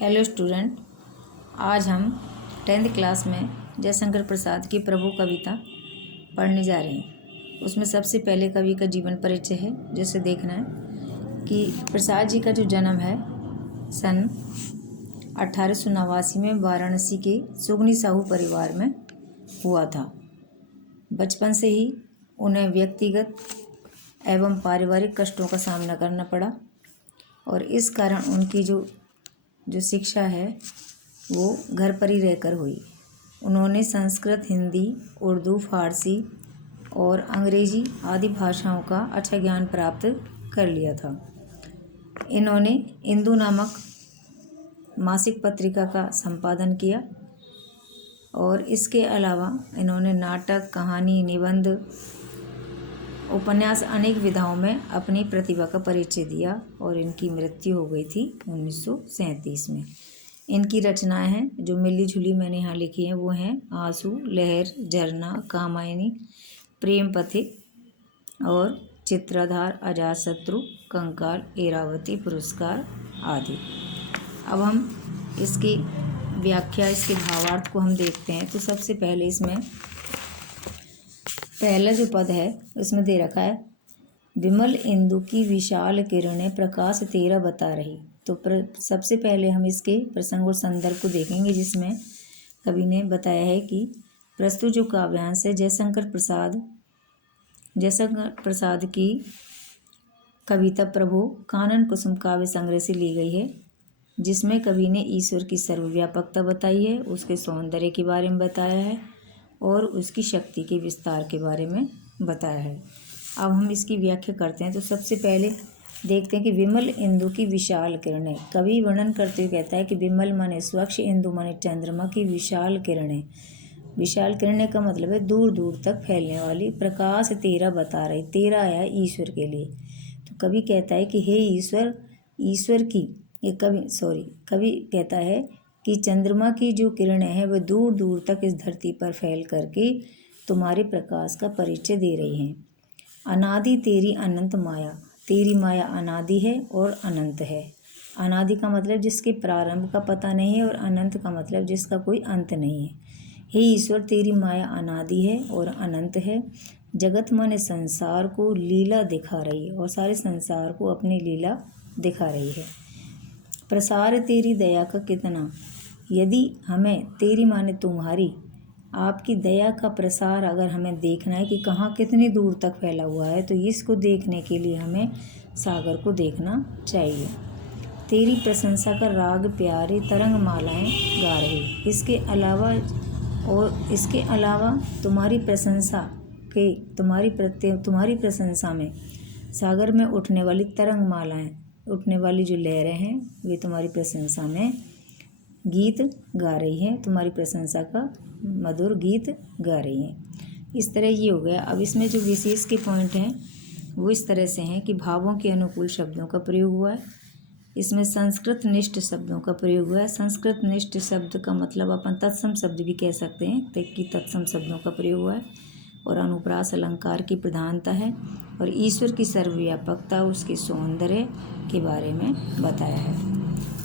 Hello student, आज हम 10th class में जयशंकर प्रसाद की प्रभु कविता पढ़ने जा रहे हैं। उसमें सबसे पहले कवि का जीवन परिचय है, जिसे देखना है कि प्रसाद जी का जो जन्म है सन 1889 में वाराणसी के सुगनी साहू परिवार में हुआ था। बचपन से ही उन्हें व्यक्तिगत एवं पारिवारिक कष्टों का सामना करना पड़ा और इस कारण उनकी जो शिक्षा है वो घर पर ही रहकर हुई। उन्होंने संस्कृत, हिंदी, उर्दू, फारसी और अंग्रेजी आदि भाषाओं का अच्छा ज्ञान प्राप्त कर लिया था। इन्होंने इंदु नामक मासिक पत्रिका का संपादन किया और इसके अलावा इन्होंने नाटक, कहानी, निबंध, उपन्यास अनेक विधाओं में अपनी प्रतिभा का परिचय दिया और इनकी मृत्यु हो गई थी 1937 में। इनकी रचनाएं हैं जो मिली जुली मैंने यहाँ लिखी हैं, वो हैं आंसू, लहर, झरना, कामायनी, प्रेम पथिक और चित्राधार, अजातशत्रु, कंकाल, एरावती, पुरस्कार आदि। अब हम इसकी व्याख्या, इसके भावार्थ को हम देखते हैं। तो सबसे पहले इसमें पहला जो पद है उसमें दे रखा है, विमल इंदु की विशाल किरणें प्रकाश तेरा बता रही। तो सबसे पहले हम इसके प्रसंग और संदर्भ को देखेंगे, जिसमें कवि ने बताया है कि प्रस्तुत जो काव्यांश है जयशंकर प्रसाद की कविता प्रभु कानन कुसुम काव्य संग्रह से ली गई है, जिसमें कवि ने ईश्वर की सर्वव्यापकता बताई है, उसके सौंदर्य के बारे में बताया है और उसकी शक्ति के विस्तार के बारे में बताया है। अब हम इसकी व्याख्या करते हैं। तो सबसे पहले देखते हैं कि विमल इंदु की विशाल किरणें। कवि वर्णन करते हुए कहता है कि विमल माने स्वच्छ, इंदु माने चंद्रमा की विशाल किरणें। विशाल किरणें का मतलब है दूर दूर तक फैलने वाली, प्रकाश तेरा बता रही। तेरा आया ईश्वर के लिए। तो कवि कहता है कि हे ईश्वर, ईश्वर की कवि कहता है कि चंद्रमा की जो किरणें हैं वह दूर दूर तक इस धरती पर फैल करके तुम्हारे प्रकाश का परिचय दे रही हैं। अनादि तेरी अनंत माया, तेरी माया अनादि है और अनंत है। अनादि का मतलब जिसके प्रारंभ का पता नहीं है और अनंत का मतलब जिसका कोई अंत नहीं है। हे ईश्वर, तेरी माया अनादि है और अनंत है। जगत माने संसार को लीला दिखा रही है और सारे संसार को अपनी लीला दिखा रही है। प्रसार तेरी दया का कितना, यदि हमें तेरी माने तुम्हारी आपकी दया का प्रसार अगर हमें देखना है कि कहाँ कितनी दूर तक फैला हुआ है, तो इसको देखने के लिए हमें सागर को देखना चाहिए। तेरी प्रशंसा का राग प्यारे तरंग मालाएं गा रही। इसके अलावा तुम्हारी प्रशंसा में सागर में उठने वाली तरंग मालाएं, उठने वाली जो लहरें हैं, वे तुम्हारी प्रशंसा में गीत गा रही हैं, तुम्हारी प्रशंसा का मधुर गीत गा रही हैं। इस तरह ये हो गया। अब इसमें जो विशेष के पॉइंट हैं वो इस तरह से हैं कि भावों के अनुकूल शब्दों का प्रयोग हुआ है। इसमें संस्कृत निष्ठ शब्दों का प्रयोग हुआ है। संस्कृत निष्ठ शब्द का मतलब अपन तत्सम शब्द भी कह सकते हैं, कि तत्सम शब्दों का प्रयोग हुआ है और अनुप्रास अलंकार की प्रधानता है और ईश्वर की सर्वव्यापकता, उसके सौंदर्य के बारे में बताया है।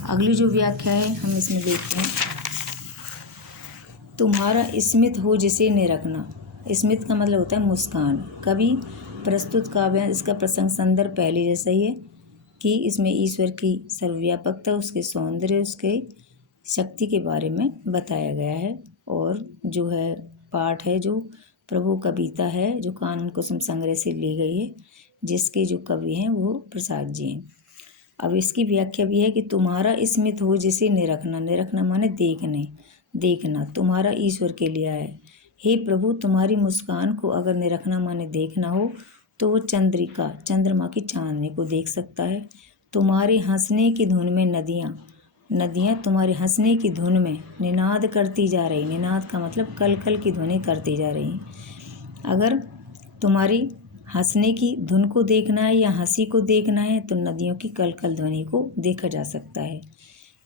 अगली जो व्याख्या है हम इसमें देखते हैं, तुम्हारा स्मित हो जिसे निरखना। स्मित का मतलब होता है मुस्कान। कवि प्रस्तुत काव्य, इसका प्रसंग संदर्भ पहले जैसा ही है कि इसमें ईश्वर की सर्वव्यापकता, उसके सौंदर्य, उसके शक्ति के बारे में बताया गया है। और जो है पाठ है, जो प्रभु कविता है, जो कानन कुसुम संग्रह से ली गई है, जिसके जो कवि हैं वो प्रसाद जी हैं। अब इसकी व्याख्या भी है कि तुम्हारा स्मित हो जिसे निरखना। निरखना माने देखना। तुम्हारा ईश्वर के लिए है। हे प्रभु, तुम्हारी मुस्कान को अगर निरखना माने देखना हो तो वो चंद्रमा की चांदनी को देख सकता है। तुम्हारे हंसने की धुन में नदियाँ तुम्हारे हंसने की धुन में निनाद करती जा रही। निनाद का मतलब कल की ध्वनि करती जा रही। अगर तुम्हारी हंसने की धुन को देखना है या हंसी को देखना है तो नदियों की कल ध्वनि को देखा जा सकता है।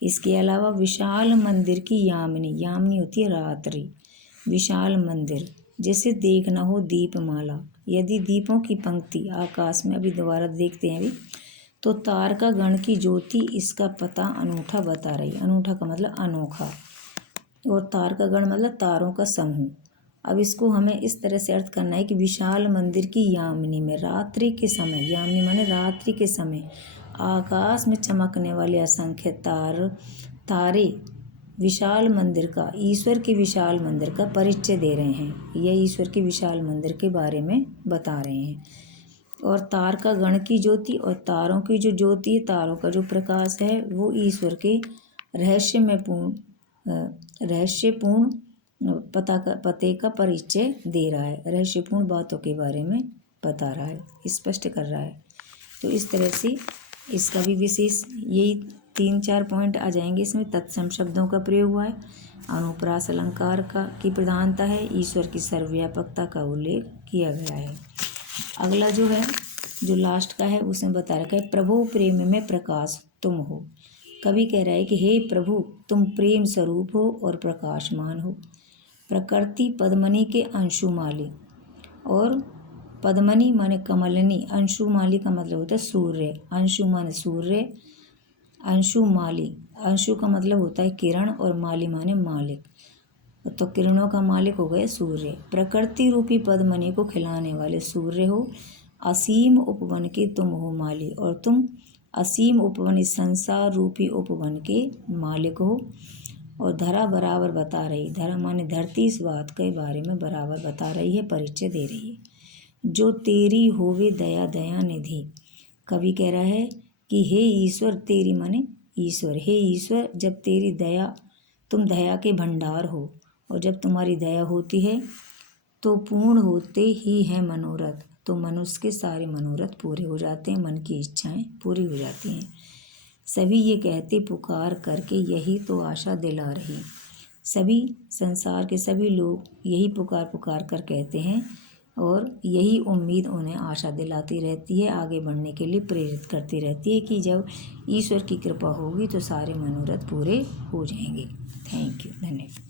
इसके अलावा विशाल मंदिर की यामिनी होती है रात्रि। विशाल मंदिर जैसे देखना हो दीपमाला, यदि दीपों की पंक्ति आकाश में, अभी दोबारा देखते हैं, अभी तो तारका गण की ज्योति इसका पता अनूठा बता रही। अनूठा का मतलब अनोखा, और तारका गण मतलब तारों का समूह। अब इसको हमें इस तरह से अर्थ करना है कि विशाल मंदिर की यामिनी में रात्रि के समय, यामिनी माने रात्रि के समय, आकाश में चमकने वाले असंख्य तारे विशाल मंदिर का, ईश्वर के विशाल मंदिर का परिचय दे रहे हैं। यह ईश्वर के विशाल मंदिर के बारे में बता रहे हैं। और तारका गण की ज्योति और तारों की जो ज्योति है, तारों का जो प्रकाश है, वो ईश्वर के रहस्यपूर्ण पते का परिचय दे रहा है। रहस्यपूर्ण बातों के बारे में बता रहा है, स्पष्ट कर रहा है। तो इस तरह से इसका भी विशेष यही 3-4 पॉइंट आ जाएंगे इसमें। तत्सम शब्दों का प्रयोग हुआ है, अनुप्रास अलंकार की प्रधानता है, ईश्वर की सर्वव्यापकता का उल्लेख किया गया है। अगला जो है, जो लास्ट का है, उसमें बता रखा है प्रभु प्रेम में प्रकाश तुम हो। कवि कह रहा है कि हे प्रभु, तुम प्रेम स्वरूप हो और प्रकाशमान हो। प्रकृति पद्मनी के अंशुमाली, और पद्मनी माने कमलनी, अंशुमाली का मतलब होता है सूर्य। अंशु माने सूर्य, अंशुमाली, अंशु का मतलब होता है किरण, और माली माने मालिक, तो किरणों का मालिक हो गए सूर्य। प्रकृति रूपी पद्मनी को खिलाने वाले सूर्य हो। असीम उपवन के तुम हो माली, और तुम असीम उपवन, इस संसार रूपी उपवन के मालिक हो। और धरा बराबर बता रही, धरा माने धरती, इस बात के बारे में बराबर बता रही है, परिचय दे रही है। जो तेरी होवे दया दया निधि, कवि कह रहा है कि हे ईश्वर, तेरी माने ईश्वर, हे ईश्वर, जब तेरी दया, तुम दया के भंडार हो, और जब तुम्हारी दया होती है तो पूर्ण होते ही है मनोरथ, तो मनुष्य के सारे मनोरथ पूरे हो जाते हैं, मन की इच्छाएं पूरी हो जाती हैं। सभी ये कहते पुकार करके यही तो आशा दिला रही। सभी संसार के सभी लोग यही पुकार पुकार कर कहते हैं, और यही उम्मीद उन्हें आशा दिलाती रहती है, आगे बढ़ने के लिए प्रेरित करती रहती है कि जब ईश्वर की कृपा होगी तो सारे मनोरथ पूरे हो जाएंगे। थैंक यू, धन्यवाद।